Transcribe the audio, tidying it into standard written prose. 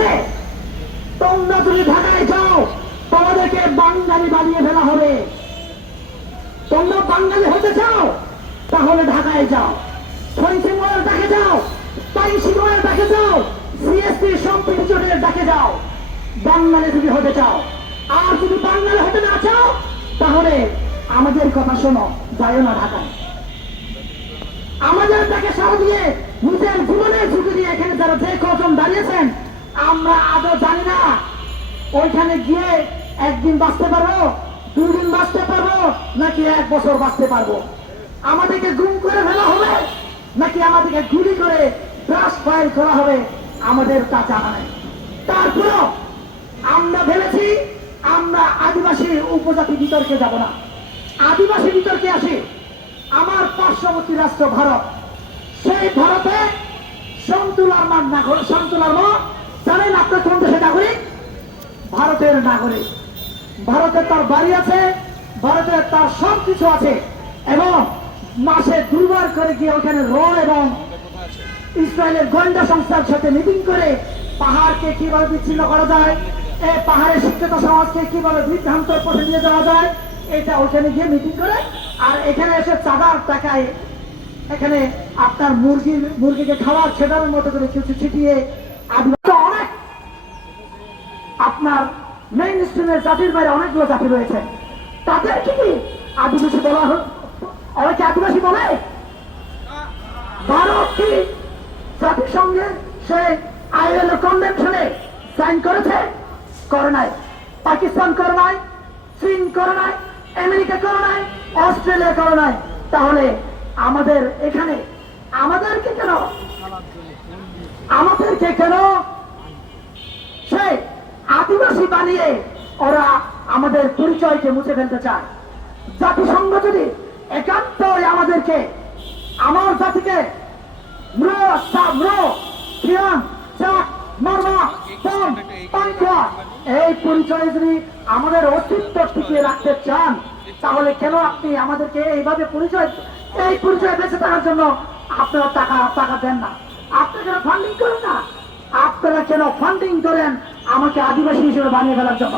বলছে তোমরা যদি ঢাকায় যাও তোমাদেরকে বাঙালি বানিয়ে ফেলা হবে। তোমরা বাঙালি হতে চাও তাহলে ঢাকায় যাও, ফরিদপুরের ডাকে যাও, টাইসিগড়ের ডাকে যাও, সিএসপি সম্প্রীতি জোটের ডাকে যাও, বাঙালি যদি হতে চাও। আর যদি বাঙালি হতে না চাও তাহলে আমাদের কথা শোনো, যাইও না ঢাকায়। আমাদের ডাকে সাড়া দিয়ে নিজের জীবনের ঝুঁকি দিয়ে এখানে যারা যে কজন দাঁড়িয়েছেন আমরা আদৌ জানি না ওইখানে গিয়ে একদিন বাঁচতে পারবো, 2 দিন বাঁচতে পারবো, নাকি 1 বছর বাঁচতে পারবো। আমাদেরকে গুম করে ফেলা হবে নাকি আমাদেরকে গুলি করে ব্রাশ ফায়ার করা হবে আমাদের তা জানা নেই। তারপরও আমরা ভেবেছি আমরা আদিবাসী উপজাতি বিতর্কে যাব না, আদিবাসী বিতর্কে আসি। আমার পার্শ্ববর্তী রাষ্ট্র ভারত, সেই ভারতে সন্তুলার নাগরিক, সন্তুলার জানেন আপনার কোন দেশের নাগরিক? ভারতের নাগরিক। ভারতের তার বাড়ি আছে, ভারতের তার সব কিছু আছে, এবং মাসে 2 বার করে গিয়ে ওখানে এবং ইসরায়েলের গোয়েন্দা সংস্থার সাথে মিটিং করে পাহাড়কে কিভাবে বিচ্ছিন্ন করা যায়, এই পাহাড়ের শিক্ষিত সমাজকে কিভাবে বিভ্রান্ত পথে নিয়ে যাওয়া যায়, এটা ওখানে গিয়ে মিটিং করে। আর এখানে এসে চাঁদার টাকায় এখানে আপনার মুরগিকে খাওয়ার ছেদারের মতো করে কিছু ছিটিয়ে অনেক আপনার মেইন স্ট্রিমের জাতির বাইরে অনেকগুলো জাতি রয়েছে, তাদের কি আদিবাসী বলা অনেকে আদিবাসী বলে? ভারত কি জাতিসংঘে সে আইএলও কনভেনশনে সাইন করেছে? করে নাই। পাকিস্তান করে নাই, চীন করে নাই, আমেরিকা করে নাই, অস্ট্রেলিয়া করে নাই। তাহলে আমাদের এখানে আমাদেরকে কেন সেই আদিবাসী বানিয়ে ওরা আমাদের পরিচয়কে মুছে ফেলতে চায়? জাতিসংঘ যদি একান্তই আমাদেরকে, আমার জাতিকে এই পরিচয় যদি আমাদের অস্তিত্ব টিকিয়ে রাখতে চান, তাহলে কেন আপনি আমাদেরকে এইভাবে এই পরিচয় বেঁচে থাকার জন্য আপনারা টাকা দেন না? আপনারা কেন ফান্ডিং করেন না? আপনারা কেন ফান্ডিং করেন আমাকে আদিবাসী হিসেবে বানিয়ে ফেলার জন্য?